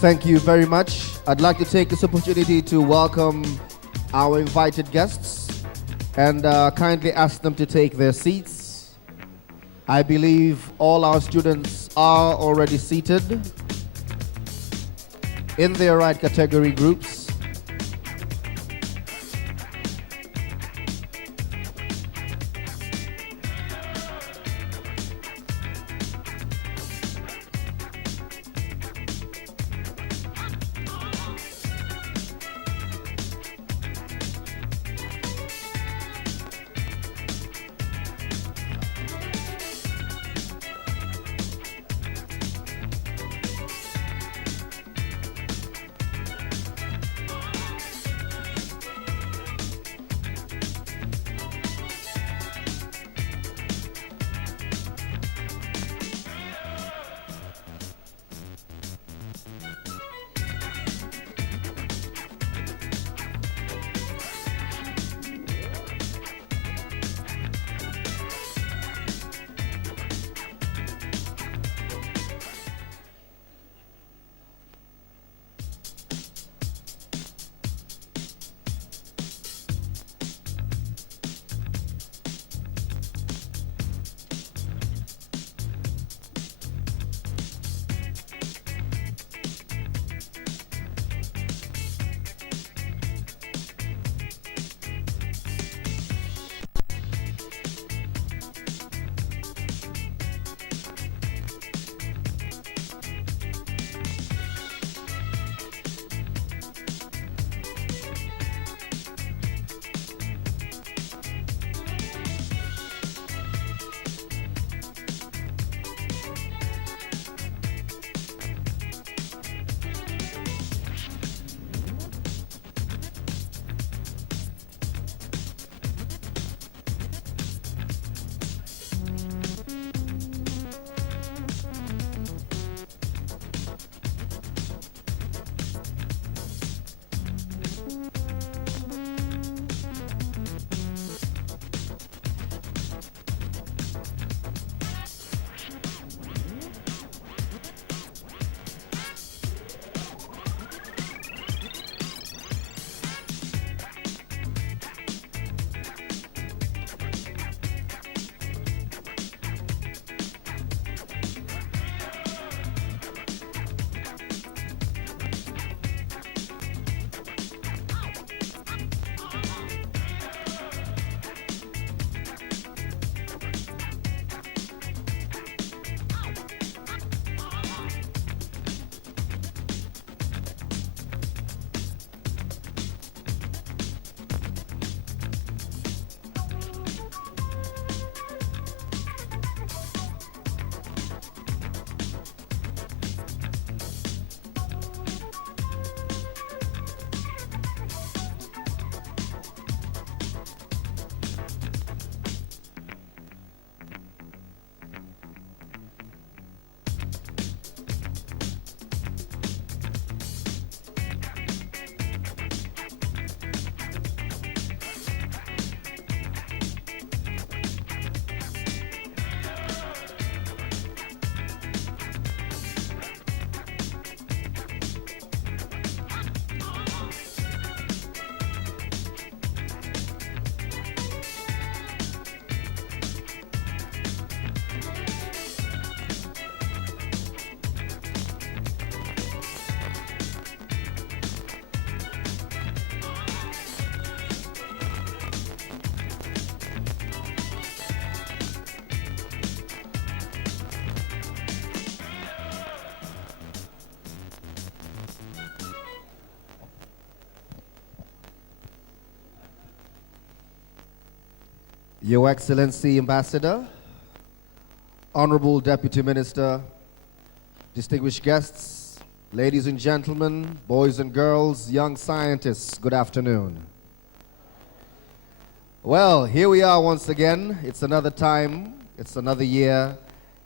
Thank you very much. I'd like to take this opportunity to welcome our invited guests and kindly ask them to take their seats. I believe all our students are already seated in their right category groups. Your Excellency Ambassador, Honorable Deputy Minister, distinguished guests, ladies and gentlemen, boys and girls, young scientists, good afternoon. Well, here we are once again. It's another time, it's another year,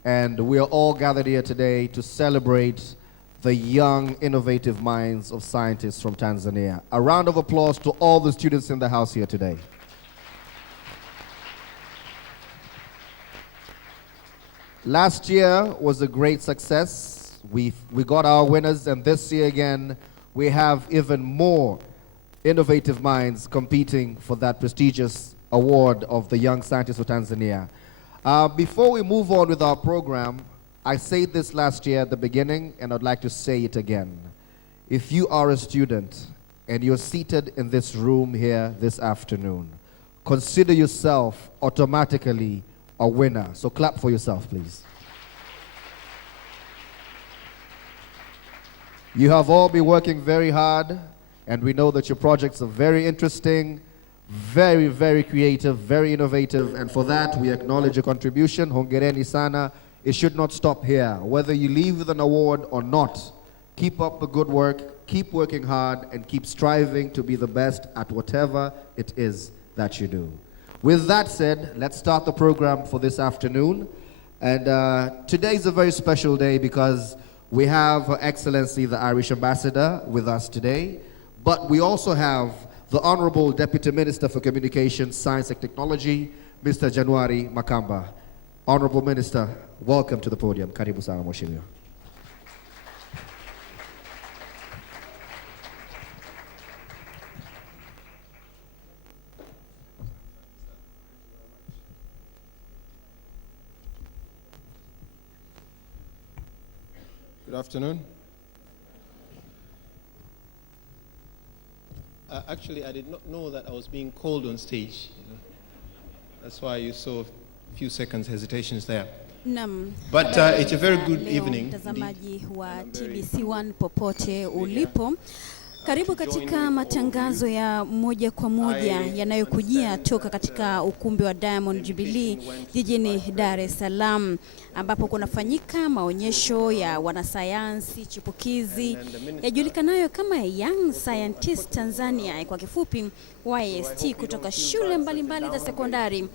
and we are all gathered here today to celebrate the young, innovative minds of scientists from Tanzania. A round of applause to all the students in the house here today. Last year was a great success. We got our winners, and this year again, we have even more innovative minds competing for that prestigious award of the Young Scientist of Tanzania. Before we move on with our program, I said this last year at the beginning, and I'd like to say it again. If you are a student and you're seated in this room here this afternoon, consider yourself automatically a winner. So clap for yourself, please. You have all been working very hard, and we know that your projects are very interesting, very, very creative, very innovative, and for that we acknowledge your contribution. Hongereni sana. It should not stop here. Whether you leave with an award or not, keep up the good work, keep working hard, and keep striving to be the best at whatever it is that you do. With that said, let's start the program for this afternoon. And today is a very special day because we have Her Excellency the Irish Ambassador with us today, but we also have the Honorable Deputy Minister for Communications, Science and Technology, Mr. January Makamba. Honorable Minister, welcome to the podium. Karibu sana mheshimiwa. Good afternoon. Actually, I did not know that I was being called on stage. That's why you saw a few seconds hesitations there. But it's a very good evening. Mtazamaji wa TBC1 popote ulipo, karibu katika matangazo ya moja kwa moja yanayokujia toka katika ukumbi wa Diamond Jubilee jijini Dar es Salaam, ambapo kunafanyika maonyesho ya wanasayansi chipukizi yajulikanayo kama Young Scientist Tanzania, kwa kifupi YST, kutoka shule mbalimbali za sekondari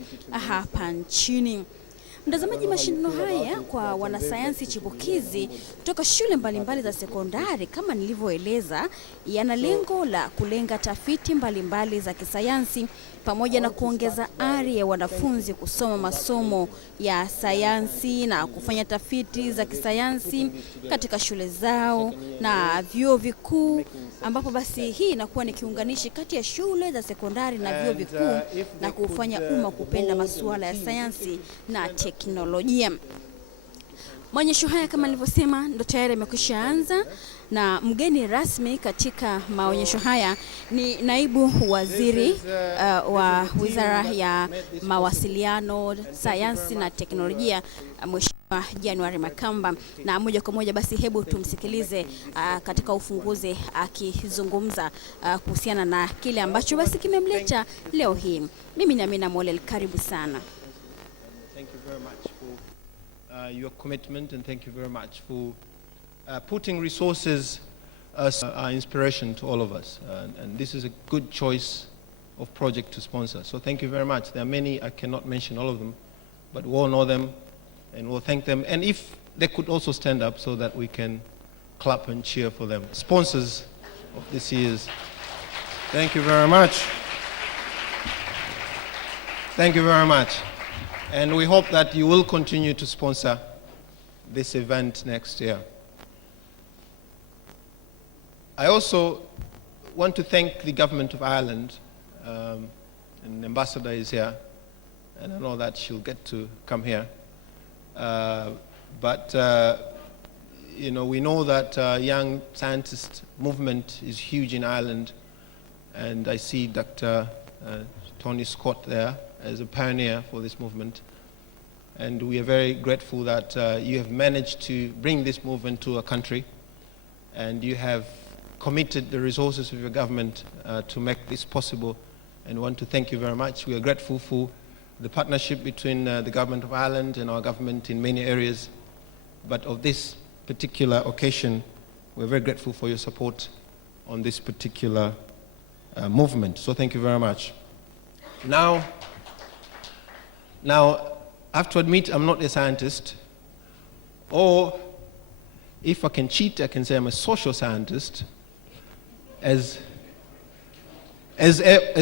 hapa nchini. Mtazamaji, mashindano haya kwa wanasayansi chipukizi kutoka shule mbalimbali za sekondari, kama nilivyoeleza, yana lengo la kulenga tafiti mbalimbali za kisayansi pamoja na kuongeza ari ya wanafunzi kusoma masomo ya sayansi na kufanya tafiti za kisayansi katika shule zao na vyuo vikuu, ambapo basi hii inakuwa ni kiunganishi kati ya shule za sekondari na vyuo vikuu na kufanya umma kupenda masuala ya sayansi na teknolojia. Maonyesho haya kama nilivyosema ndo tayari yamekwisha anza, na mgeni rasmi katika maonyesho haya ni naibu waziri wa Wizara ya Mawasiliano, Sayansi na Teknolojia, Mheshimiwa January Makamba, na moja kwa moja basi hebu tumsikilize katika ufunguzi akizungumza kuhusiana na kile ambacho basi kimemleta leo hii. Mimi ni Amina Molel, karibu sana. Thank you very much for your commitment, and thank you very much for putting resources as inspiration to all of us. And this is a good choice of project to sponsor. So thank you very much. There are many, I cannot mention all of them, but we all know them and we'll thank them. And if they could also stand up so that we can clap and cheer for them. Sponsors of this year's. Thank you very much. Thank you very much. And we hope that you will continue to sponsor this event next year. I also want to thank the government of Ireland, and the ambassador is here, and I know that she'll get to come here. You know, we know that young scientist movement is huge in Ireland, and I see Dr. Tony Scott there as a pioneer for this movement. And we are very grateful that you have managed to bring this movement to our country, and you have committed the resources of your government to make this possible, and want to thank you very much. We are grateful for the partnership between the government of Ireland and our government in many areas, but of this particular occasion, we're very grateful for your support on this particular movement. So thank you very much. Now, I have to admit I'm not a scientist, or if I can cheat, I can say I'm a social scientist, as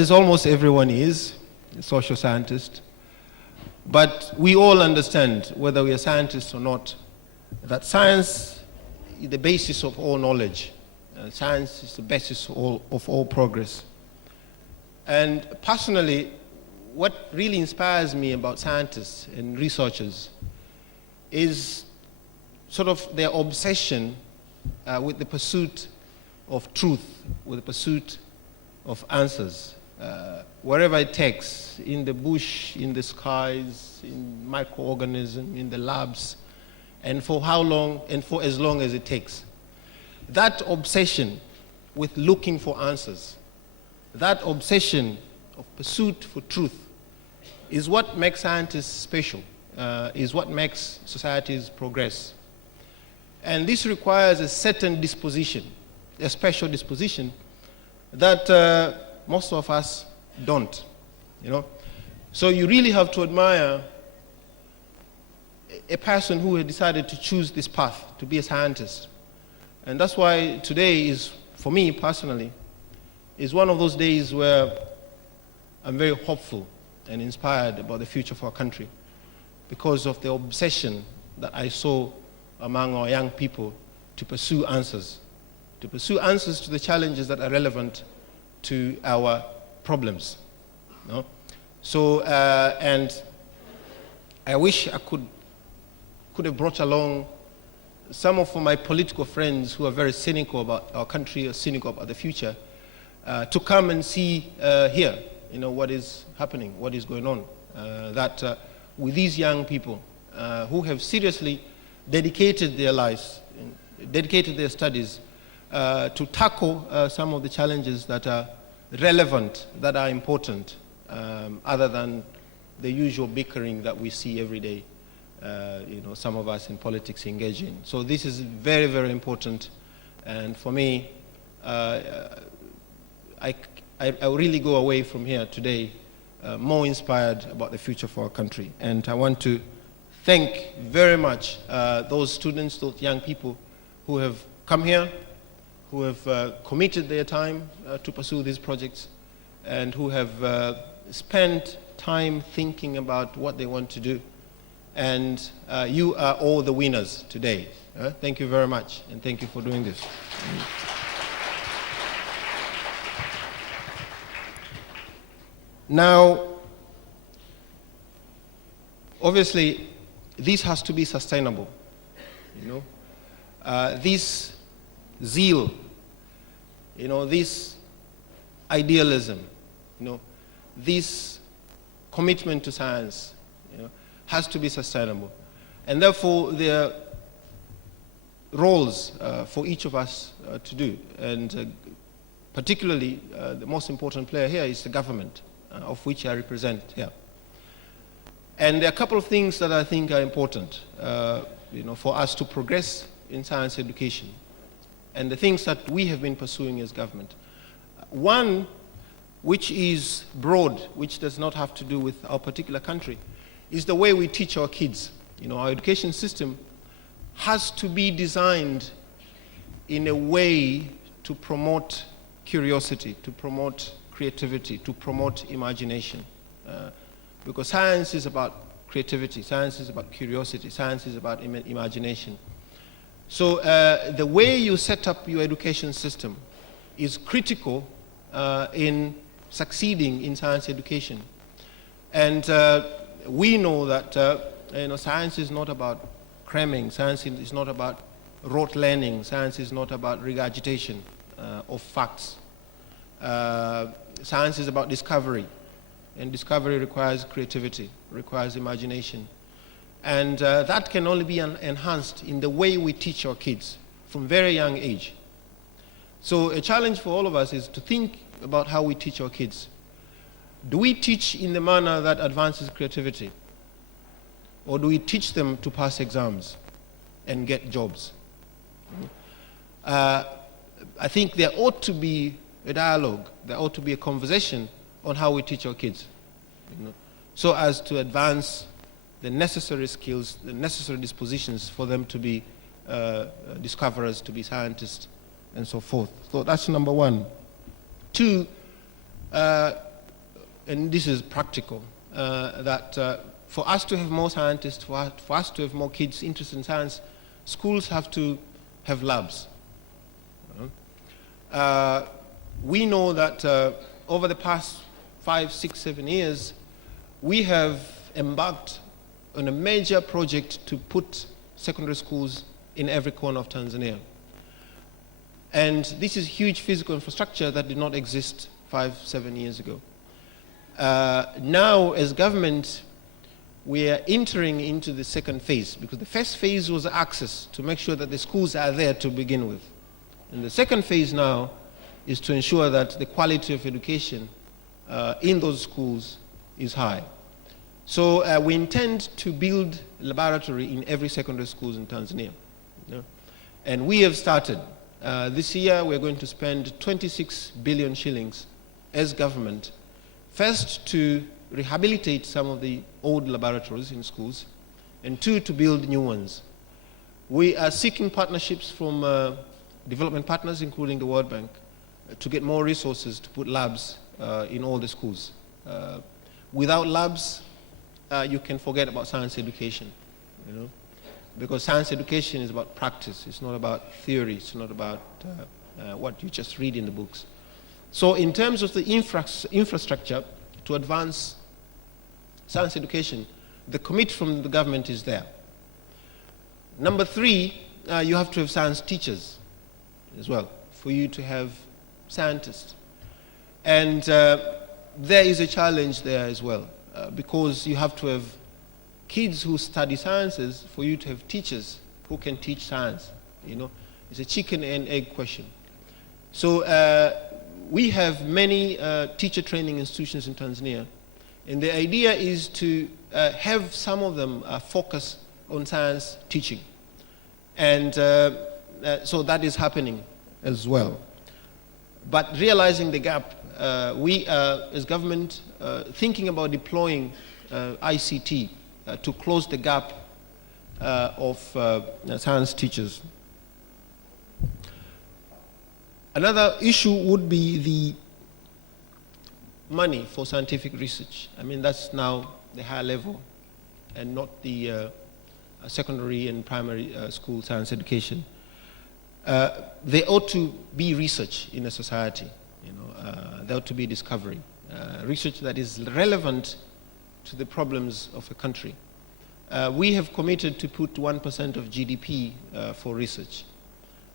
almost everyone is a social scientist. But we all understand, whether we are scientists or not, that science is the basis of all knowledge. Science is the basis of all progress. And personally, what really inspires me about scientists and researchers is sort of their obsession with the pursuit of truth, with the pursuit of answers, wherever it takes, in the bush, in the skies, in microorganisms, in the labs, and for how long, and for as long as it takes. That obsession with looking for answers, that obsession of pursuit for truth is what makes scientists special, is what makes societies progress. And this requires a certain disposition, a special disposition that most of us don't, you know. So you really have to admire a person who had decided to choose this path, to be a scientist. And that's why today is, for me personally, is one of those days where I'm very hopeful and inspired about the future for our country because of the obsession that I saw among our young people to pursue answers to the challenges that are relevant to our problems. No? So, and I wish I could have brought along some of my political friends who are very cynical about our country or cynical about the future to come and see here, you know, what is happening, what is going on. That with these young people who have seriously dedicated their lives, dedicated their studies to tackle some of the challenges that are relevant, that are important, other than the usual bickering that we see every day, you know, some of us in politics engage in. So this is very, very important. And for me, I really go away from here today more inspired about the future for our country. And I want to thank very much those students, those young people who have come here, who have committed their time to pursue these projects, and who have spent time thinking about what they want to do. And you are all the winners today. Thank you very much, and thank you for doing this. Now, obviously, this has to be sustainable. You know, this zeal, you know, this idealism, you know, this commitment to science, you know, has to be sustainable. And therefore, there are roles for each of us to do. And particularly, the most important player here is the government, of which I represent here. And there are a couple of things that I think are important, you know, for us to progress in science education, and the things that we have been pursuing as government. One, which is broad, which does not have to do with our particular country, is the way we teach our kids. You know, our education system has to be designed in a way to promote curiosity, to promote creativity, to promote imagination. Because science is about creativity, science is about curiosity, science is about imagination. So the way you set up your education system is critical in succeeding in science education. And we know that you know, science is not about cramming, science is not about rote learning, science is not about regurgitation of facts. Science is about discovery, and discovery requires creativity, requires imagination. And that can only be enhanced in the way we teach our kids from very young age. So a challenge for all of us is to think about how we teach our kids. Do we teach in the manner that advances creativity? Or do we teach them to pass exams and get jobs? I think there ought to be a dialogue, there ought to be a conversation on how we teach our kids, you know, so as to advance the necessary skills, the necessary dispositions for them to be discoverers, to be scientists, and so forth. So that's number one. Two, and this is practical, that for us to have more scientists, for us to have more kids interested in science, schools have to have labs. We know that over the past 5, 6, 7 years, we have embarked on a major project to put secondary schools in every corner of Tanzania. And this is huge physical infrastructure that did not exist 5, 7 years ago. Now, as government, we are entering into the second phase, because the first phase was access, to make sure that the schools are there to begin with. And the second phase now is to ensure that the quality of education in those schools is high. So we intend to build a laboratory in every secondary school in Tanzania. And we have started. This year we're going to spend 26 billion shillings as government, first to rehabilitate some of the old laboratories in schools, and 2, to build new ones. We are seeking partnerships from development partners, including the World Bank, to get more resources to put labs in all the schools. Without labs, you can forget about science education, because science education is about practice. It's not about theory. It's not about what you just read in the books. So in terms of the infrastructure to advance science education, the commit from the government is there. Number 3, you have to have science teachers as well, for you to have scientists. And there is a challenge there as well, because you have to have kids who study sciences for you to have teachers who can teach science. It's a chicken and egg question. So we have many teacher training institutions in Tanzania, and the idea is to have some of them focus on science teaching. And so that is happening as well. But realizing the gap, we as government thinking about deploying ICT to close the gap of science teachers. Another issue would be the money for scientific research. I mean, that's now the higher level and not the secondary and primary school science education. There ought to be research in a society. There ought to be discovery, research that is relevant to the problems of a country. We have committed to put 1% of GDP for research.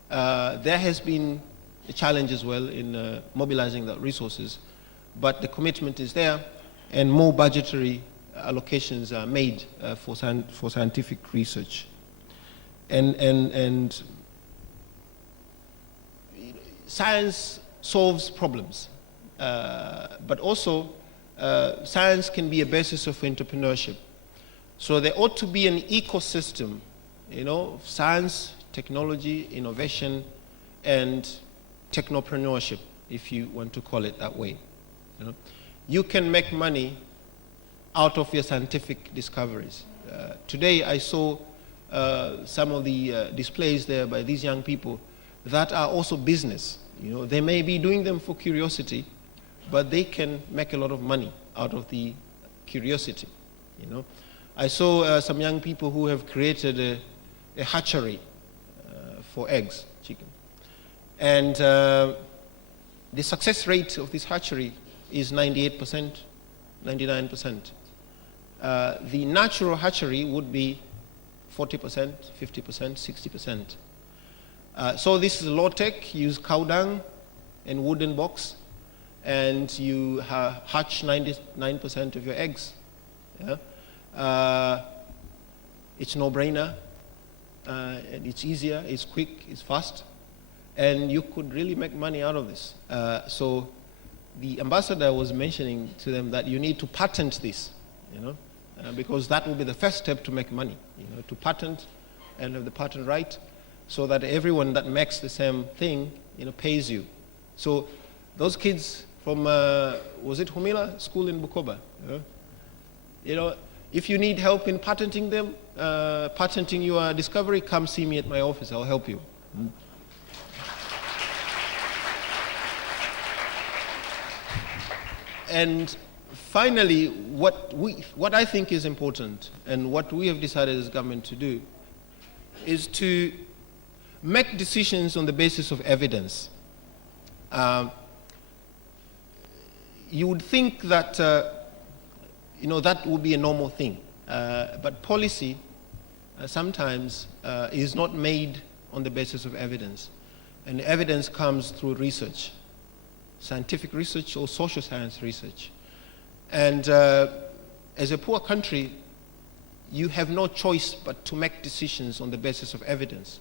There has been a challenge as well in mobilizing the resources, but the commitment is there, and more budgetary allocations are made for scientific research. And science solves problems, but also science can be a basis of entrepreneurship. So there ought to be an ecosystem, of science, technology, innovation, and technopreneurship, if you want to call it that way. You can make money out of your scientific discoveries. Today I saw some of the displays there by these young people that are also business. They may be doing them for curiosity, but they can make a lot of money out of the curiosity. I saw some young people who have created a hatchery for eggs, chicken. And the success rate of this hatchery is 98%, 99%. The natural hatchery would be 40%, 50%, 60%. So this is low tech. You use cow dung and wooden box, and you hatch 99% of your eggs. It's no-brainer, and it's easier, it's quick, it's fast, and you could really make money out of this. So the ambassador was mentioning to them that you need to patent this, because that will be the first step to make money, to patent and have the patent right, so that everyone that makes the same thing, pays you. So those kids from, was it Humila School in Bukoba? If you need help in patenting them, patenting your discovery, come see me at my office, I'll help you. And finally, what I think is important, and what we have decided as government to do, is to make decisions on the basis of evidence. You would think that that would be a normal thing, but policy sometimes is not made on the basis of evidence, and evidence comes through research, scientific research or social science research. And as a poor country, you have no choice but to make decisions on the basis of evidence,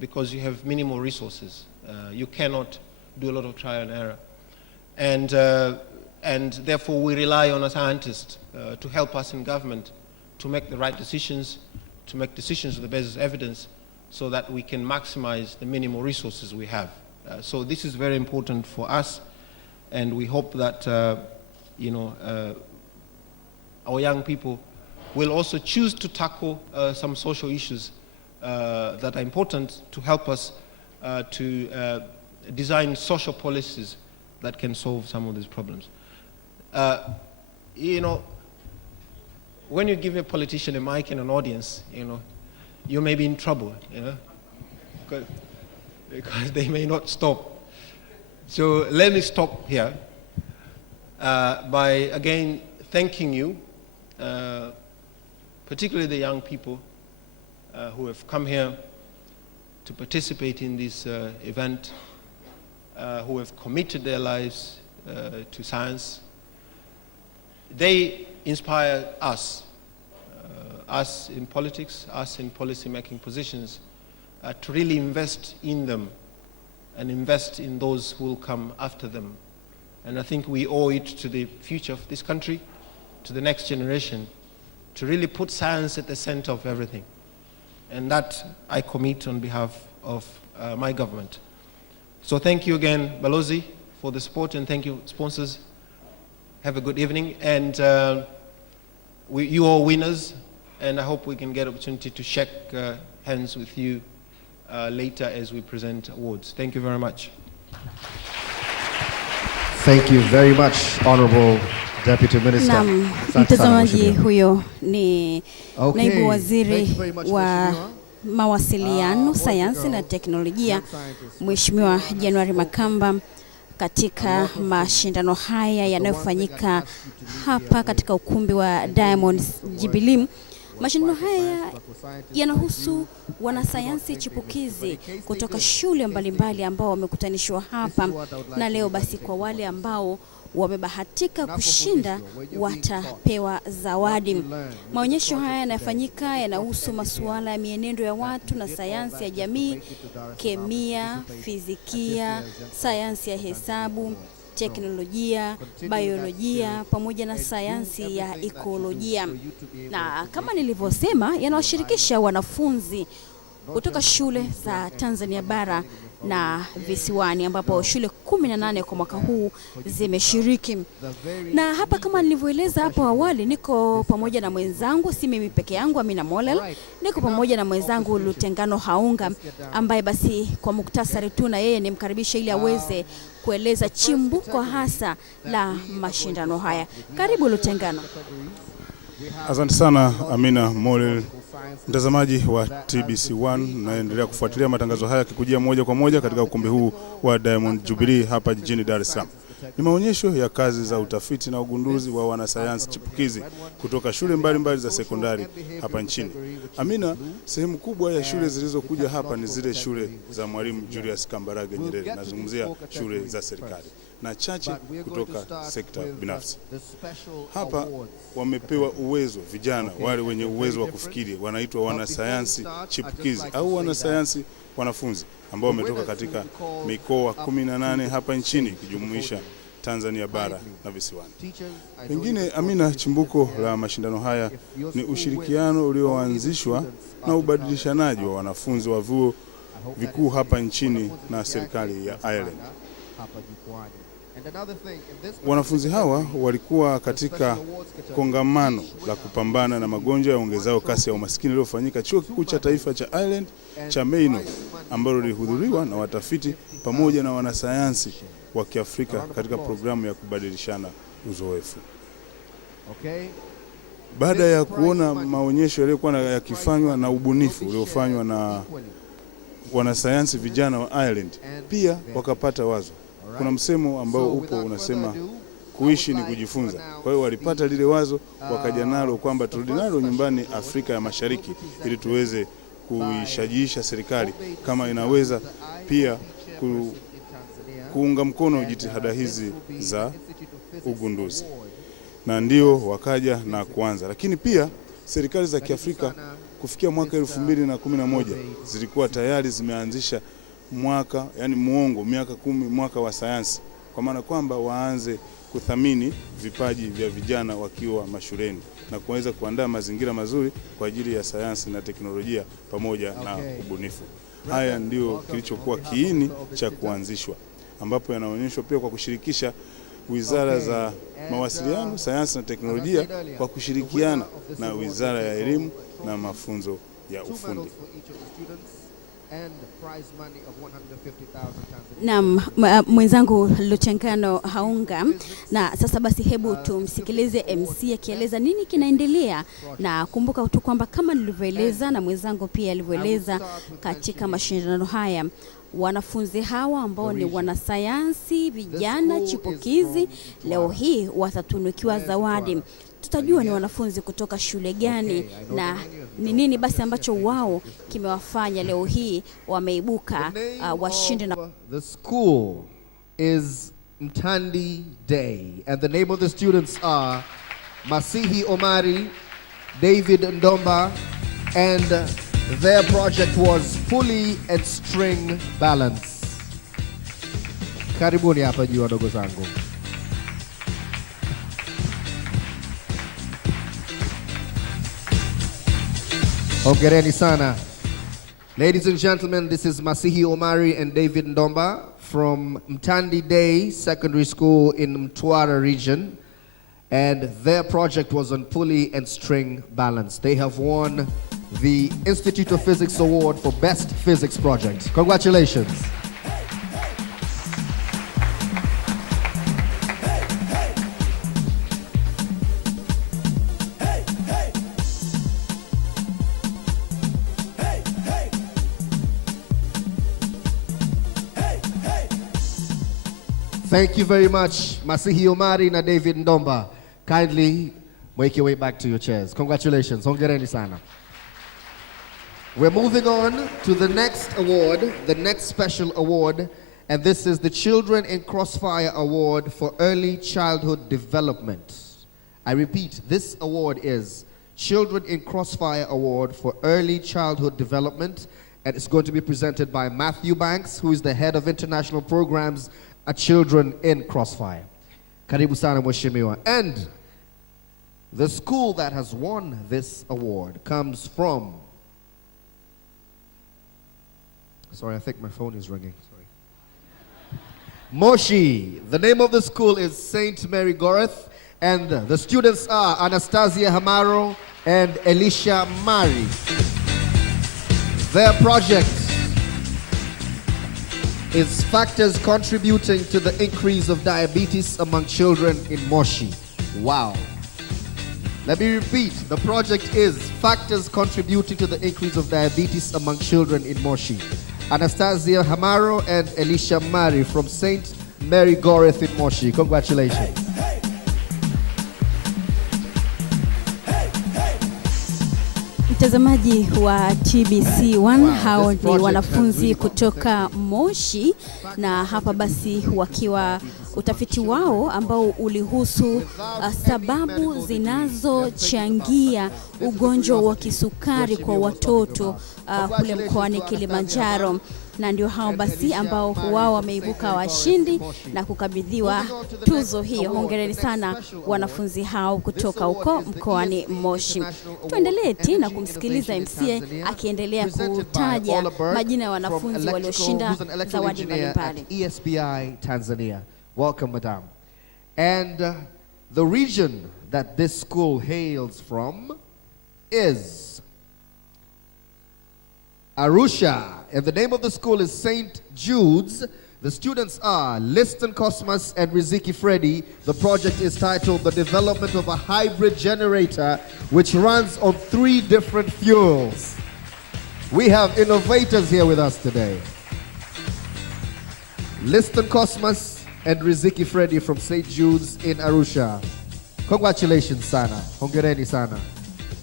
because you have minimal resources. You cannot do a lot of trial and error. And therefore we rely on a scientist to help us in government to make the right decisions, to make decisions on the basis of evidence, so that we can maximize the minimal resources we have. So this is very important for us, and we hope that our young people will also choose to tackle some social issues that are important to help us to design social policies that can solve some of these problems. When you give a politician a mic and an audience, you may be in trouble, because they may not stop. So let me stop here by again thanking you, particularly the young people who have come here to participate in this event, who have committed their lives to science. They inspire us in politics, us in policy-making positions, to really invest in them and invest in those who will come after them. And I think we owe it to the future of this country, to the next generation, to really put science at the center of everything. And that I commit on behalf of my government. So thank you again, Balozi, for the support, and thank you, sponsors. Have a good evening, and you are winners, and I hope we can get opportunity to shake hands with you later as we present awards. Thank you very much. Thank you very much, Honorable Deputy Minister. Naam, mtazamaji, huyo ni naibu waziri wa mawasiliano, sayansi na teknolojia, Mheshimiwa January Makamba, katika mashindano haya yanayofanyika hapa katika ukumbi wa Diamond Jubilee. Mashindano haya yanahusu wanasayansi chipukizi kutoka shule mbalimbali ambao wamekutanishwa hapa, na leo basi kwa wale ambao wamebahatika kushinda watapewa zawadi. Maonyesho haya yanafanyika yanahusu masuala ya mienendo ya watu na sayansi ya jamii, kemia, fizikia, sayansi ya hesabu, teknolojia, biolojia pamoja na sayansi ya ekolojia. Na kama nilivyosema, yanawashirikisha wanafunzi kutoka shule za Tanzania bara na visiwani, ambapo shule 18 kwa mwaka huu zimeshiriki. Na hapa kama nilivyoeleza hapo awali, niko pamoja na mwenzangu, si mimi peke yangu, Amina Molel, niko pamoja na mwenzangu Lutengano Haunga, ambaye basi kwa muktasari tu na yeye nimkaribisha ili aweze kueleza chimbuko hasa la mashindano haya. Karibu Lutengano. Asante sana Amina Molel. Mtazamaji wa TBC1, naendelea kufuatilia matangazo haya kikujia moja kwa moja katika ukumbi huu wa Diamond Jubilee hapa jijini Dar es Salaam. Ni maonyesho ya kazi za utafiti na ugunduzi wa wanasayansi chipukizi kutoka shule mbalimbali za sekondari hapa nchini. Amina, sehemu kubwa ya shule zilizokuja hapa ni zile shule za Mwalimu Julius Kambarage Nyerere, nazungumzia shule za serikali, na chache kutoka sekta binafsi. Hapa wamepewa uwezo vijana wale wenye uwezo wa kufikiri, wanaitwa wanasayansi chipukizi au wanasayansi wanafunzi, ambao wametoka katika mikoa 18 hapa nchini ikijumuisha Tanzania bara na visiwani. Pengine Amina, chimbuko la mashindano haya ni ushirikiano ulioanzishwa na ubadilishanaji wa wanafunzi wa vyuo vikuu hapa nchini na serikali ya Ireland. Wanafunzi hawa walikuwa katika kongamano la kupambana na magonjwa yaongezao kasi ya umaskini lililofanyika Chuo Kikuu cha Taifa cha Ireland cha Maynooth, ambalo lilihudhuriwa na watafiti pamoja na wanasayansi wa Kiafrika katika programu ya kubadilishana uzoefu. Baada ya kuona maonyesho yaliyokuwa yakifanywa na ubunifu uliofanywa na wanasayansi vijana wa Ireland pia wakapata wazo. Kuna msemo ambao upo unasema kuishi ni kujifunza. Kwa hiyo walipata lile wazo wakaja nalo kwamba turudi nalo nyumbani Afrika ya Mashariki ili tuweze kuishajiisha serikali kama inaweza pia kuunga mkono jitihada hizi za ugunduzi. Na ndio wakaja na kuanza. Lakini pia serikali za Kiafrika kufikia mwaka 2011 zilikuwa tayari zimeanzisha mwaka, yani miaka 10 mwaka wa sayansi, kwa maana kwamba waanze kuthamini vipaji vya vijana wakiwa mashuleni na kuweza kuandaa mazingira mazuri kwa ajili ya sayansi na teknolojia pamoja na ubunifu. Haya ndio kilichokuwa kiini cha kuanzishwa, ambapo yanaonyeshwa pia kwa kushirikisha wizara za mawasiliano, sayansi na teknolojia kwa kushirikiana na wizara ya elimu na mafunzo ya ufundi. Naam, mwenzangu Luchengano Haunga. Na sasa basi hebu tumsikilize MC akieleza nini kinaendelea, na kumbuka tu kwamba kama nilivyoeleza na mwenzangu pia alivyoeleza, katika mashindano haya wanafunzi hawa ambao ni wanasayansi vijana chipukizi leo hii watatunukiwa zawadi. Tutajua ni wanafunzi kutoka shule gani na ni nini basi ambacho wao kimewafanya leo hii wameibuka washindi. The school is Mtandi Day, and the name of the students are Masihi Omari, David Ndomba, and their project was pulley and string balance. Karibuni hapa juu wadogo zangu. Hongereni sana. Ladies and gentlemen, this is Masihi Omari and David Ndomba from Mtandi Day Secondary School in Mtwara region, and their project was on pulley and string balance. They have won the Institute of Physics Award for Best Physics Project. Congratulations. Thank you very much, Masihi Omari and David Ndomba. Kindly make your way back to your chairs. Congratulations. Hongereni sana. We're moving on to the next award, the next special award, and this is the Children in Crossfire Award for Early Childhood Development. I repeat, this award is Children in Crossfire Award for Early Childhood Development, and it's going to be presented by Matthew Banks, who is the head of international programs at Children in Crossfire. Karibu sana mheshimiwa. And the school that has won this award comes from, sorry, I think my phone is ringing. Sorry. Moshi. The name of the school is St. Mary Goreth, and the students are Anastasia Hamaro and Elisha Mari. Their project is factors contributing to the increase of diabetes among children in Moshi. Wow. Let me repeat, the project is factors contributing to the increase of diabetes among children in Moshi. Anastasia Hamaro and Elisha Mari from St. Mary Goreth in Moshi. Congratulations. Mtazamaji wa TBC1, hao ni wanafunzi kutoka Moshi, na hapa basi wakiwa utafiti wao ambao ulihusu sababu zinazochangia ugonjwa wa kisukari kwa watoto kule mkoani Kilimanjaro. Na ndio hao basi ambao wao wameibuka washindi na kukabidhiwa tuzo hiyo. Hongereni sana wanafunzi hao kutoka huko mkoani Moshi. Tuendelee tena kumsikiliza MC akiendelea kutaja majina ya wanafunzi walioshinda zawadi mbalimbali. ESBI Tanzania. Welcome, madam. And the region that this school hails from is Arusha, and the name of the school is St. Jude's. The students are Liston Cosmas and Riziki Freddy. The project is titled The Development of a Hybrid Generator which runs on 3 different fuels. We have innovators here with us today. Liston Cosmas and Riziki Freddy from St. Jude's in Arusha. Congratulations, Sana. Hongereni Sana.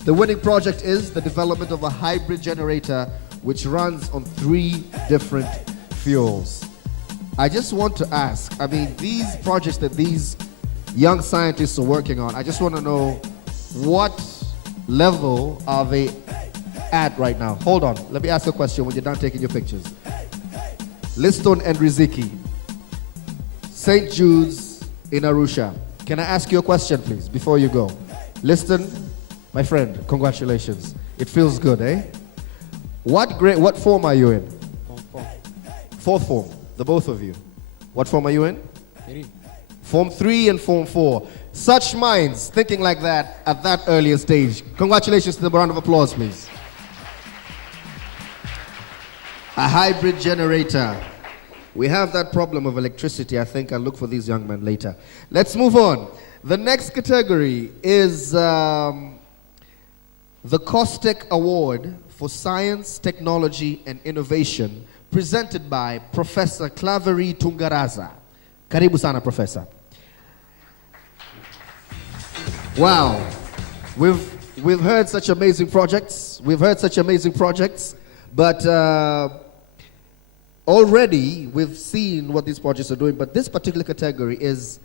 The winning project is the development of a hybrid generator which runs on 3 different fuels. I just want to ask, I mean, these projects that these young scientists are working on, I just want to know what level are they at right now? Hold on, let me ask you a question when you're done taking your pictures. Liston and Riziki, St. Jude's in Arusha. Can I ask you a question, please, before you go? Liston, my friend, congratulations. It feels good, eh? What form are you in? Fourth form, the both of you. What form are you in? 3. Form 3 and Form 4. Such minds thinking like that at that earlier stage. Congratulations to them. A round of applause, please. A hybrid generator. We have that problem of electricity. I think I'll look for these young men later. Let's move on. The next category is the Costec Award for Science, Technology, and Innovation, presented by Professor Claveri Tungaraza. Karibu sana, Professor. Wow. We've heard such amazing projects. But already we've seen what these projects are doing. But this particular category is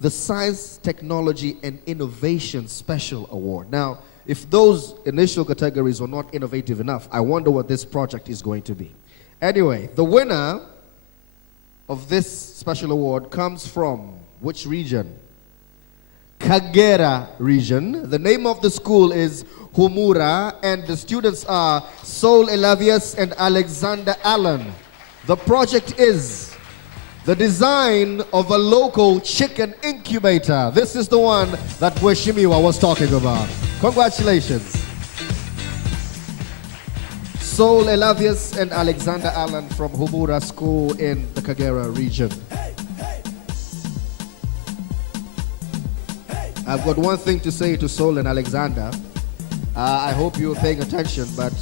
the Science, Technology, and Innovation Special Award. Now, if those initial categories were not innovative enough, I wonder what this project is going to be. Anyway, the winner of this special award comes from which region? Kagera region. The name of the school is Humura, and the students are Sol Elavius and Alexander Allen. The project is the design of a local chicken incubator. This is the one that Weshimiwa was talking about. Congratulations. Sol Elavius and Alexander Allen from Humura School in the Kagera region. I've got one thing to say to Sol and Alexander. I hope you were paying attention, but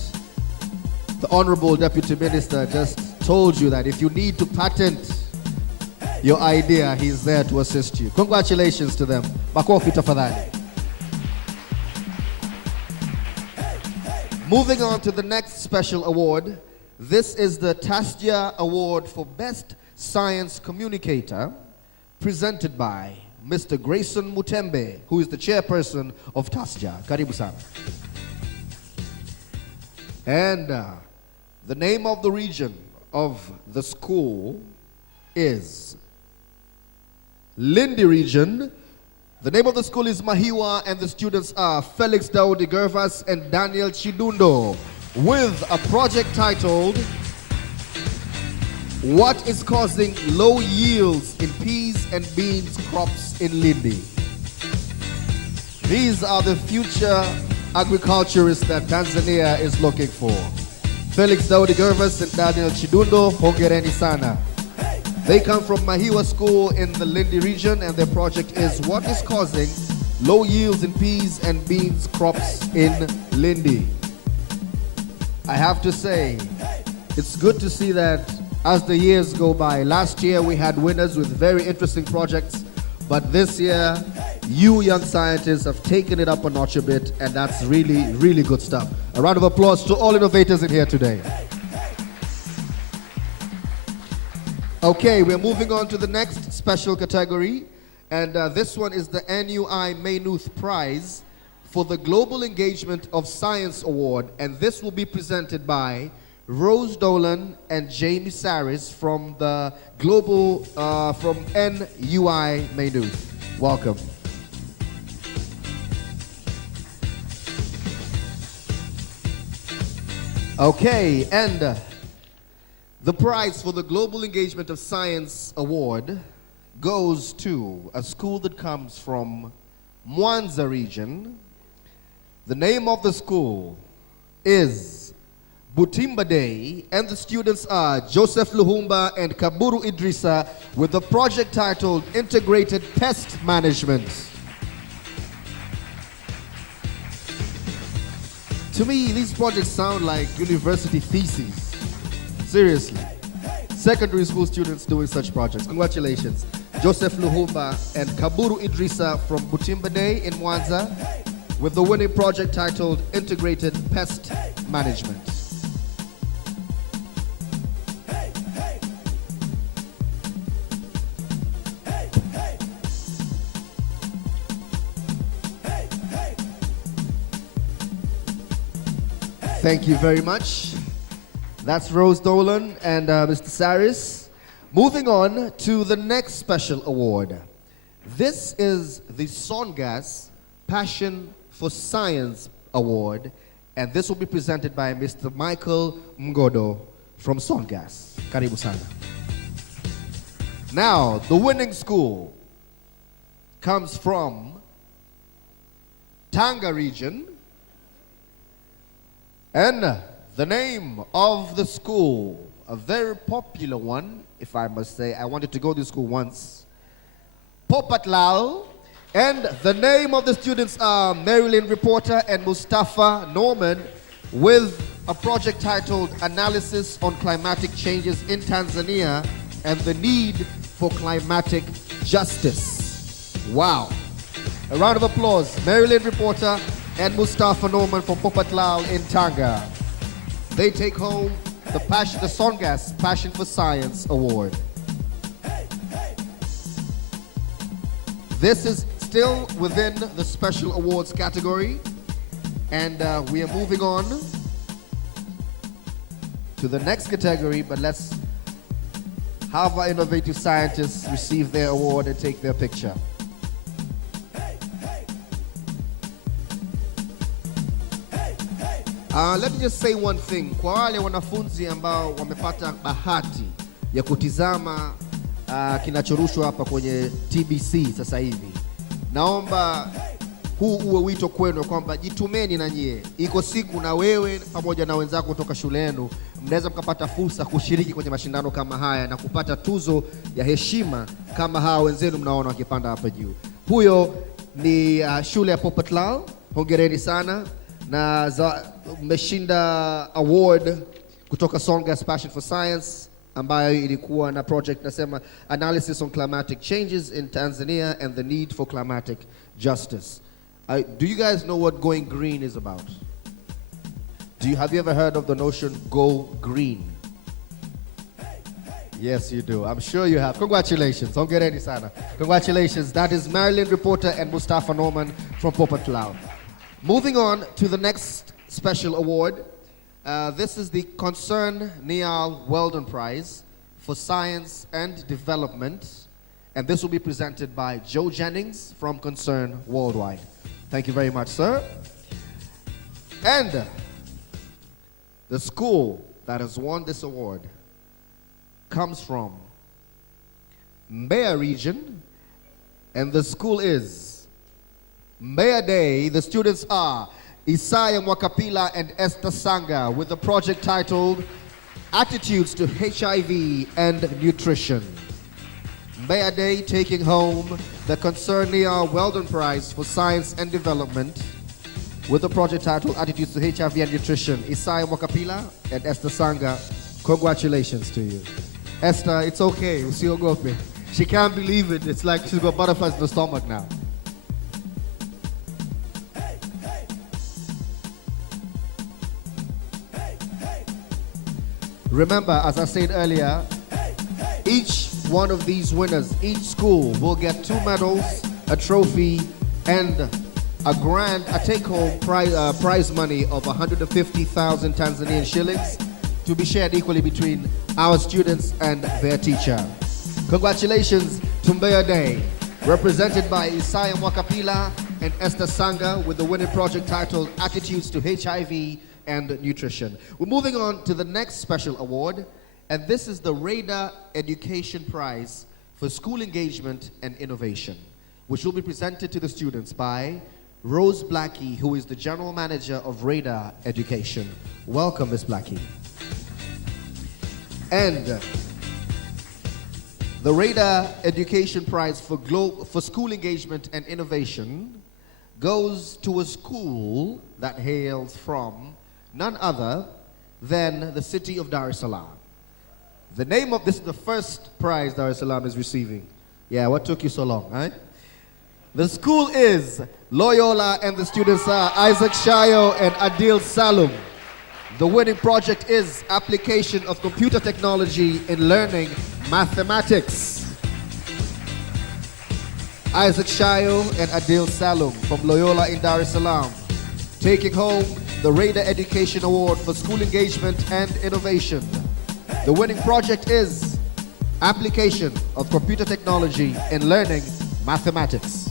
the Honorable Deputy Minister just told you that if you need to patent your idea, he's there to assist you. Congratulations to them. Makofi tafadhali. Moving on to the next special award. This is the Tastia Award for Best Science Communicator, presented by Mr. Grayson Mutembe, who is the chairperson of Tastia. Karibu sana. And the name of the region of the school is Lindi region. The name of the school is Mahiwa, and the students are Felix Daudi Gervas and Daniel Chidundo, with a project titled What is Causing Low Yields in Peas and Beans Crops in Lindi? These are the future agriculturists that Tanzania is looking for. Felix Daudi Gervas and Daniel Chidundo, hongereni sana. They come from Mahiwa School in the Lindi region, and their project is What is Causing Low Yields in Peas and Beans Crops in Lindi? I have to say, it's good to see that as the years go by. Last year we had winners with very interesting projects, but this year you young scientists have taken it up a notch a bit, and that's really, really good stuff. A round of applause to all innovators in here today. Okay, we're moving on to the next special category, and this one is the NUI Maynuth Prize for the Global Engagement of Science Award, and this will be presented by Rose Dolan and Jamie Saris from the Global, from NUI Maynuth. Welcome. Okay, and the prize for the Global Engagement of Science Award goes to a school that comes from Mwanza region. The name of the school is Butimba Day, and the students are Joseph Luhumba and Kaburu Idrisa, with the project titled Integrated Pest Management. To me, these projects sound like university theses. Seriously. Secondary school students doing such projects. Congratulations. Joseph Luhumba and Kaburu Idrisa from Butimba Day in Mwanza with the winning project titled Integrated Pest Management. Thank you very much. That's Rose Dolan and Mr. Saris. Moving on to the next special award. This is the Songas Passion for Science Award, and this will be presented by Mr. Michael Mgodo from Songas. Karibu sana. Now, the winning school comes from Tanga region, and the name of the school, a very popular one, if I must say. I wanted to go to school once. Popatlal. And the name of the students are Marilyn Reporter and Mustafa Norman with a project titled Analysis on Climatic Changes in Tanzania and the Need for Climatic Justice. Wow. A round of applause. Marilyn Reporter and Mustafa Norman from Popatlal in Tanga. They take home the Songas Passion for Science Award. This is still within the special awards category, and we are moving on to the next category, but let's have our innovative scientists receive their award and take their picture. Let me just say one thing. Kwa wale wanafunzi ambao wamepata bahati ya kutizama kinachorushwa hapa kwenye TBC sasa hivi, naomba huu uwe wito kwenu kwamba jitumeni na nyie. Iko siku na wewe pamoja na wenzako kutoka shule yenu mnaweza mkapata fursa kushiriki kwenye mashindano kama haya na kupata tuzo ya heshima kama hawa wenzenu mnaona wakipanda hapa juu. Huyo ni shule ya Popatlal. Hongereni sana na mmeshinda award kutoka Songas Passion for Science ambayo ilikuwa na project nasema Analysis on Climatic Changes in Tanzania and the Need for Climatic Justice. Do you guys know what going green is about? Have you ever heard of the notion go green? Yes, you do. I'm sure you have. Congratulations. Hongereni sana. Congratulations. That is Marilyn Reporter and Mustafa Norman from Popatlal. Moving on to the next special award. This is the Concern Niall Weldon Prize for Science and Development, and this will be presented by Joe Jennings from Concern Worldwide. Thank you very much, sir. And the school that has won this award comes from Mbeya region, and the school is Mbeya Day. The students are Isaiah Mwakapila and Esther Sanga with a project titled Attitudes to HIV and Nutrition. Mbeya Day taking home the Concern Niall Weldon Prize for Science and Development with a project titled Attitudes to HIV and Nutrition. Isaiah Mwakapila and Esther Sanga, congratulations to you. Esther, it's okay. Usiogope. She can't believe it. It's like she's got butterflies in the stomach now. Remember, as I said earlier, each one of these winners, each school will get 2 medals, a trophy, and a take-home prize money of 150,000 Tanzanian shillings to be shared equally between our students and their teacher. Congratulations to Mbeya Day, represented by Isaiah Mwakapila and Esther Sanga with the winning project titled Attitudes to HIV and Nutrition. We're moving on to the next special award, and this is the Radar Education Prize for School Engagement and Innovation, which will be presented to the students by Rose Blackie, who is the General Manager of Radar Education. Welcome, Ms. Blackie. And the Radar Education Prize for School Engagement and Innovation goes to a school that hails from none other than the city of Dar es Salaam. The name of this is the first prize Dar es Salaam is receiving. Yeah, what took you so long, right? The school is Loyola, and the students are Isaac Shayo and Adil Salum. The winning project is application of computer technology in learning mathematics. Isaac Shayo and Adil Salum from Loyola in Dar es Salaam, taking home the Raider Education Award for School Engagement and Innovation. The winning project is application of computer technology in learning mathematics.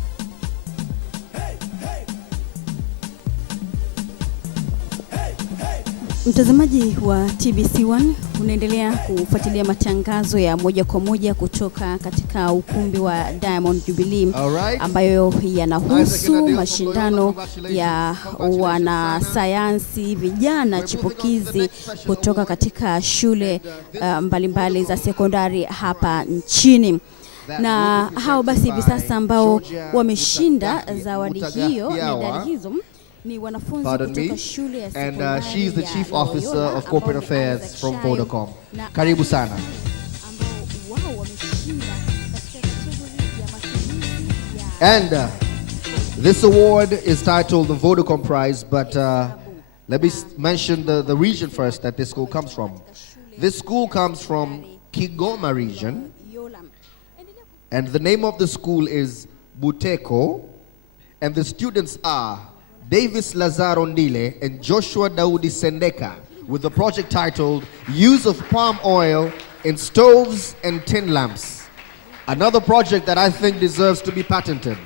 Mtazamaji wa TBC1 unaendelea kufuatilia matangazo ya moja kwa moja kutoka katika ukumbi wa Diamond Jubilee ambayo yanahusu mashindano ya wanasayansi vijana chipukizi kutoka katika shule mbalimbali za sekondari hapa nchini. Na hao basi hivi sasa ambao wameshinda zawadi hiyo, medali hizo, Pardon me, and she's the Chief Officer of Corporate Affairs from Vodacom. Karibu sana. And this award is titled the Vodacom Prize, but let me mention the region first that this school comes from. This school comes from Kigoma region, and the name of the school is Buteko, and the students are Davis Lazaro Ndile and Joshua Daudi Sendeka, with the project titled Use of Palm Oil in Stoves and Tin Lamps. Another project that I think deserves to be patented.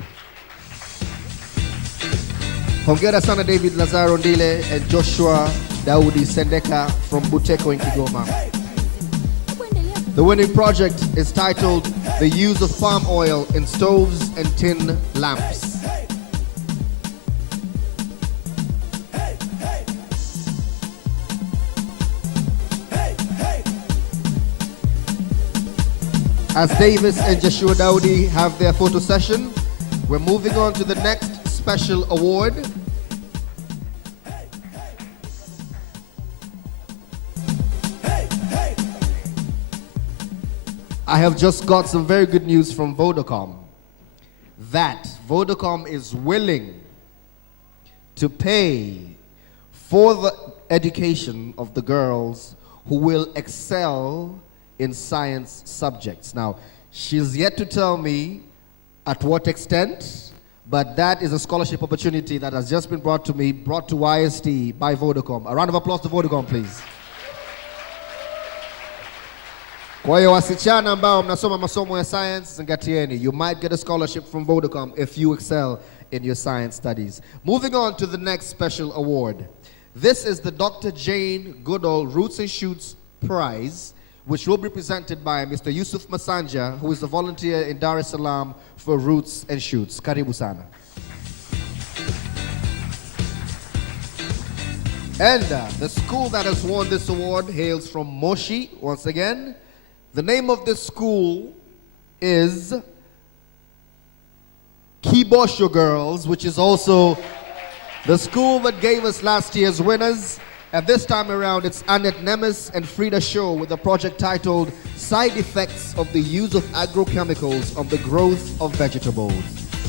Hongera sana David Lazaro Ndile and Joshua Daudi Sendeka from Buteko in Kigoma. The winning project is titled The Use of Palm Oil in Stoves and Tin Lamps. As Davis and Joshua Daudi have their photo session, we're moving on to the next special award. I have just got some very good news from Vodacom, that Vodacom is willing to pay for the education of the girls who will excel in science subjects. Now, she's yet to tell me at what extent, but that is a scholarship opportunity that has just been brought to me, brought to YST by Vodacom. A round of applause to Vodacom, please. Kwa hiyo wasichana ambao mnasoma masomo ya science, zingatieni, you might get a scholarship from Vodacom if you excel in your science studies. Moving on to the next special award. This is the Dr. Jane Goodall Roots and Shoots Prize, which will be presented by Mr. Yusuf Masanja, who is a volunteer in Dar es Salaam for Roots and Shoots. Karibu sana. And the school that has won this award hails from Moshi, once again. The name of this school is Kibosho Girls, which is also the school that gave us last year's winners. And this time around, it's Annette Nemes and Frida Shaw with a project titled Side Effects of the Use of Agrochemicals on the Growth of Vegetables.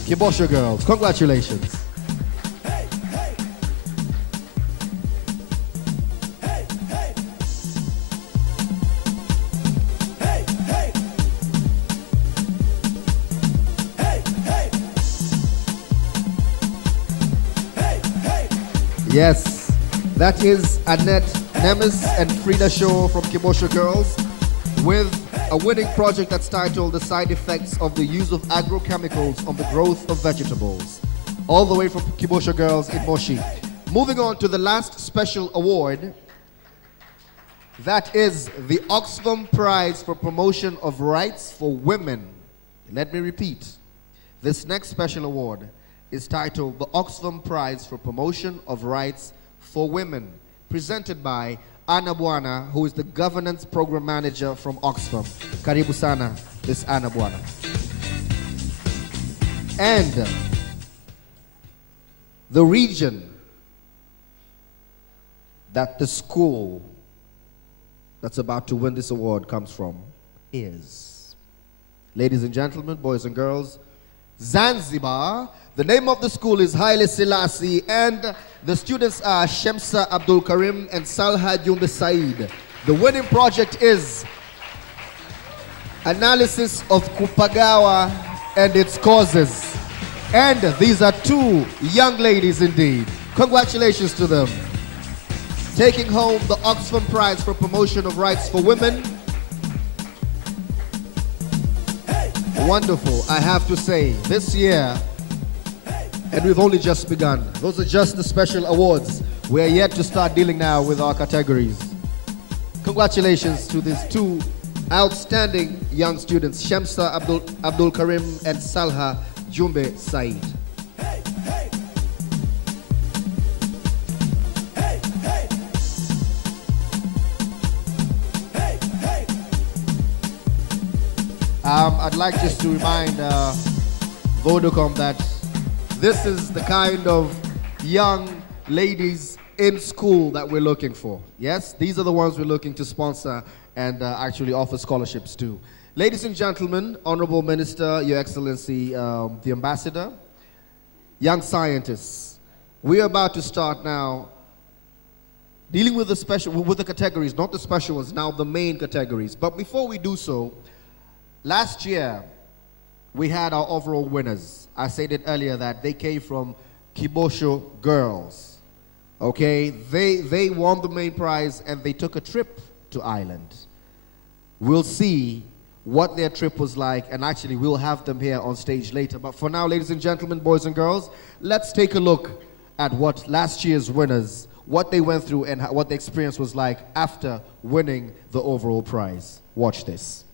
Kibosho Girls, congratulations. Yes, that is Annette Nemes and Frida Shaw from Kibosho Girls with a winning project that's titled The Side Effects of the Use of Agrochemicals on the Growth of Vegetables, all the way from Kibosho Girls in Moshi. Moving on to the last special award, that is the Oxfam Prize for Promotion of Rights for Women. Let me repeat, this next special award is titled the Oxfam Prize for Promotion of Rights for Women, presented by Ana Buana, who is the Governance Program Manager from Oxfam. Karibu sana, Miss Ana Buana. And The region that the school that's about to win this award comes from is, ladies and gentlemen, boys and girls, Zanzibar. The name of the school is Haile Selassie, and the students are Shemsa Abdul Karim and Salha Jumbe Said. The winning project is Analysis of Kupagawa and its Causes. And these are two young ladies indeed. Congratulations to them. Taking home the Oxfam Prize for Promotion of Rights for Women. Wonderful, I have to say, this year, and we've only just begun. Those are just the special awards. We are yet to start dealing now with our categories. Congratulations to these two outstanding young students, Shemsa Abdul Karim and Salha Jumbe Said. I'd like just to remind Vodacom that this is the kind of young ladies in school that we're looking for. Yes, these are the ones we're looking to sponsor and actually offer scholarships to. Ladies and gentlemen, Honorable Minister, Your Excellency, the Ambassador, young scientists, we're about to start now dealing with the categories, not the special ones, now the main categories. But before we do so, last year we had our overall winners. I said it earlier that they came from Kibosho Girls. Okay, they won the main prize and they took a trip to Ireland. We'll see what their trip was like, and actually we'll have them here on stage later. But for now, ladies and gentlemen, boys and girls, let's take a look at what last year's winners, what they went through and what the experience was like after winning the overall prize. Watch this.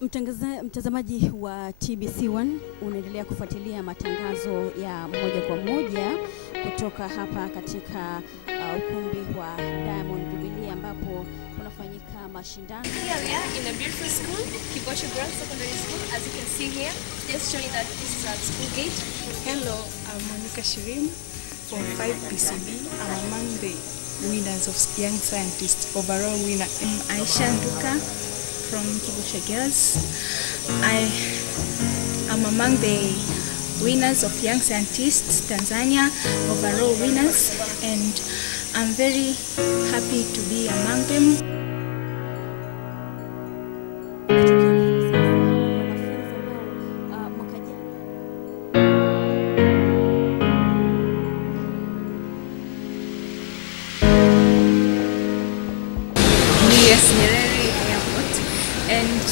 Mtazamaji wa TBC1 unaendelea kufuatilia matangazo ya moja kwa moja kutoka hapa katika ukumbi wa Diamond Jubilee ambapo kunafanyika mashindano. Here we are in a beautiful school, Kibosho Girls Secondary School. As you can see here, just showing that this is our school gate. Hello, I'm Monica Shirim from 5 PCB. I'm among the winners of Young Scientist, overall winner. I'm Aisha Nduka from Kibosho Girls. I am among the winners of Young Scientists Tanzania, overall winners, and I'm very happy to be among them. And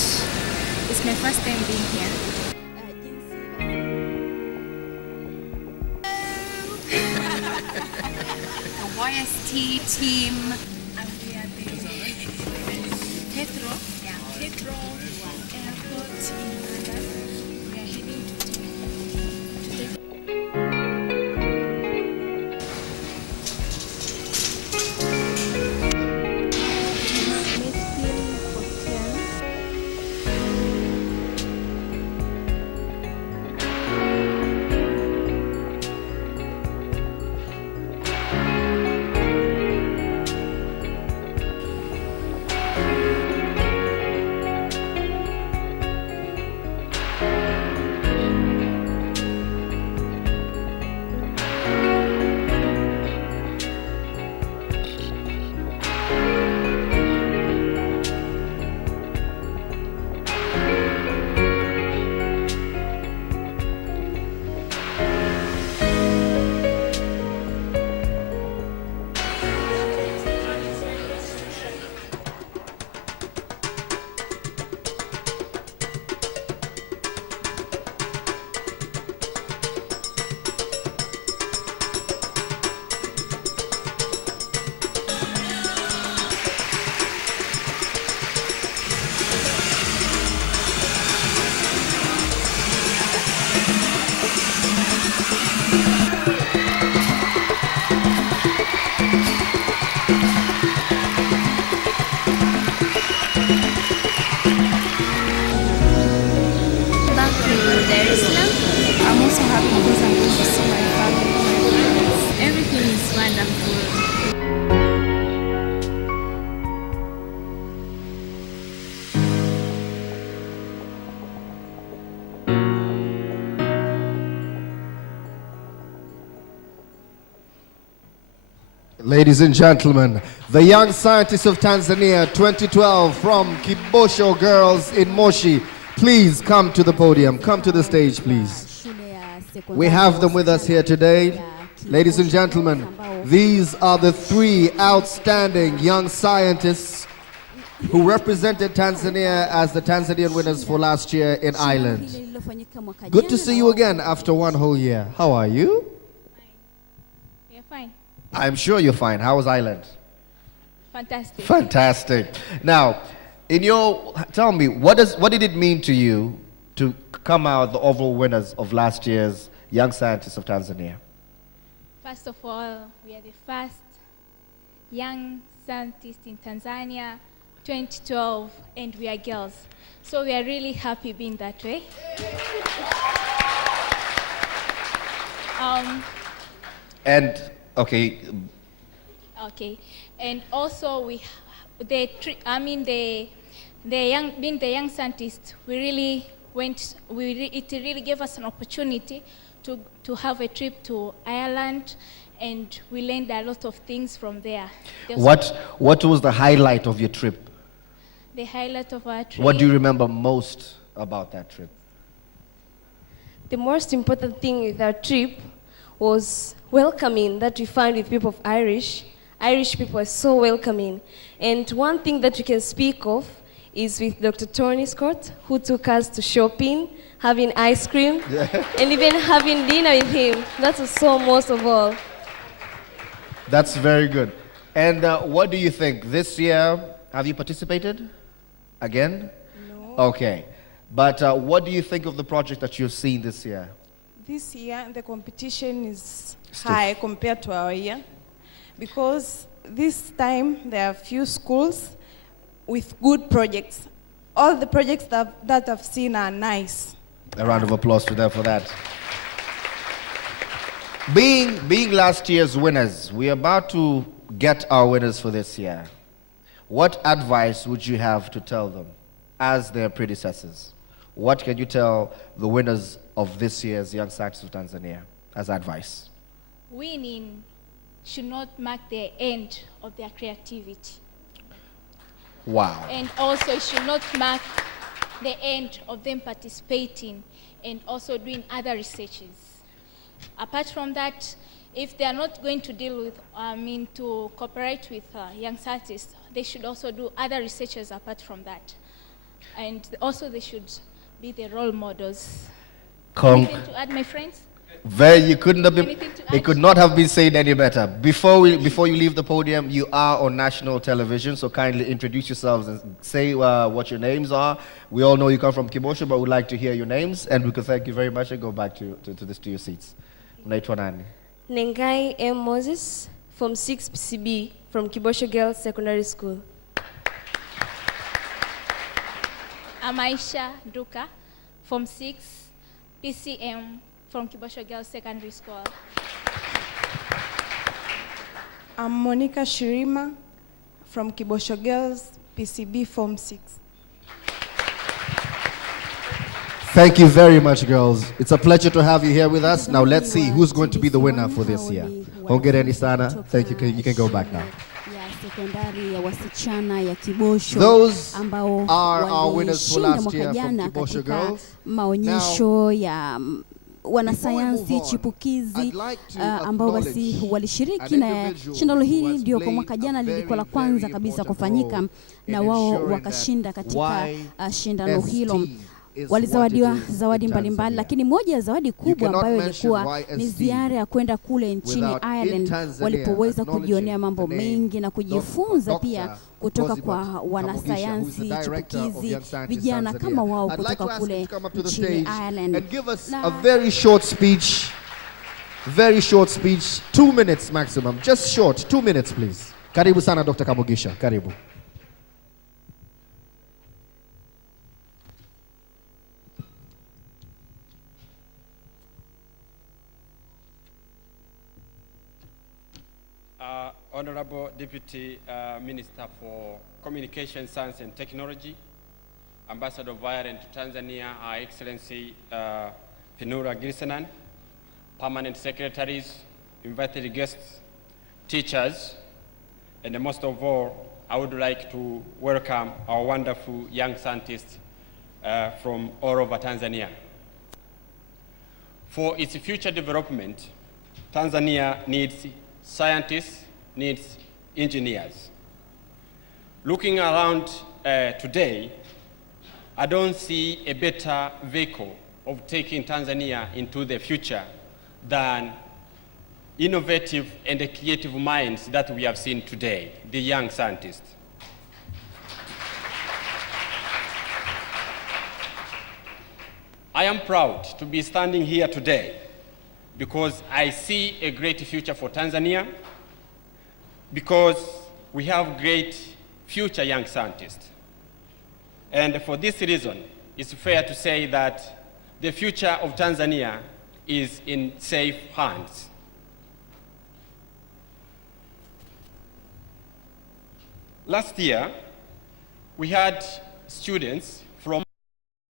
it's my first time being here. The YST team. And we are the Petro Airport in London. We are heading to take I'm also happy because I'm going to see my family, my friends. Everything is wonderful. Ladies and gentlemen, the young scientists of Tanzania 2012 from Kibosho Girls in Moshi, please come to the podium, come to the stage please. We have them with us here today. Ladies and gentlemen, these are the three outstanding young scientists who represented Tanzania as the Tanzanian winners for last year in Ireland. Good to see you again after one whole year. How are you? You're fine. I'm sure you're fine. How was Ireland? Fantastic. Fantastic. Now, tell me, what did it mean to you to come out the overall winners of last year's Young Scientists of Tanzania? First of all, we are the first young scientists in Tanzania, 2012, and we are girls. So we are really happy being that way. Okay. Okay, and also being the young scientists, it really gave us an opportunity to have a trip to Ireland, and we learned a lot of things from there. What was the highlight of your trip? The highlight of our trip. What do you remember most about that trip? The most important thing with our trip was welcoming that we found with people of Irish. Irish people are so welcoming. And one thing that we can speak of is with Dr. Tony Scott, who took us to shopping, having ice cream, and even having dinner with him. That was so most of all. That's very good. And what do you think? This year, have you participated again? No. Okay. But what do you think of the project that you've seen this year? This year, the competition is high compared to our year, because this time there are few schools with good projects. All the projects that I've seen are nice. A round of applause to them for that. Being last year's winners, we're about to get our winners for this year. What advice would you have to tell them as their predecessors? What can you tell the winners of this year's Young Scientists of Tanzania as advice? Winning should not mark the end of their creativity. Wow. And also it should not mark the end of them participating and also doing other researches. Apart from that, if they are not going to deal with, to cooperate with young scientists, they should also do other researches apart from that. And also they should be the role models. Anything to add, my friends? You couldn't have been, Anything to add? it could not have been said any better. Before you leave the podium, you are on national television, so kindly introduce yourselves and say what your names are. We all know you come from Kibosho, but we'd like to hear your names, and we could thank you very much and go back to your seats. Unaitwa nani? Nengai M. Moses from 6 PCB from Kibosho Girls Secondary School. Amaisha Duka from 6 PCM from Kibosho Girls Secondary School. I'm Monica Shirima from Kibosho Girls PCB Form 6. Thank you very much, girls. It's a pleasure to have you here with us. Now let's see who's going to be the winner for this year. Hongereni sana. Thank you. You can go back now. Sekondari ya wasichana ya Kibosho Those ambao are our winners for walishinda last mwaka year from jana Kibosho katika Girls. maonyesho ya wanasayansi Before we move on, chipukizi I'd like to ambao basi acknowledge walishiriki, an na individual shindano who hili has ndio kwa played mwaka jana a lilikuwa la very, kwanza very kabisa important kufanyika, role na in wao ensuring wakashinda that katika shindano YST hilo. is Walizawadiwa what it is zawadi in mbalimbali, Tanzania. lakini moja ya zawadi kubwa cannot ambayo mention ilikuwa ni YST ziara ya kwenda kule nchini without in Ireland, Tanzania walipoweza acknowledging kujionea mambo the name mengi na kujifunza Dr. pia kutoka Kozibat kwa Kamugisha, who is wanasayansi the director of chipukizi, Young Scientists vijana Tanzania. kama wao I'd like kutoka to ask him kule to come up to the nchini stage Ireland. and give us Na- a very short speech. Very short speech, 2 minutes maximum. Just short, 2 minutes please. Karibu sana Dr. Kamugisha, karibu. Honorable Deputy Minister for Communication, Science and Technology, Ambassador of Ireland to Tanzania, Her Excellency Pinura Gilsenan, permanent secretaries, invited guests, teachers, and most of all, I would like to welcome our wonderful young scientists from all over Tanzania. For its future development, Tanzania needs scientists, needs engineers. Looking around today, I don't see a better vehicle of taking Tanzania into the future than innovative and creative minds that we have seen today, the young scientists. I am proud to be standing here today because I see a great future for Tanzania, because we have great future young scientists. And for this reason, it's fair to say that the future of Tanzania is in safe hands. Last year, we had students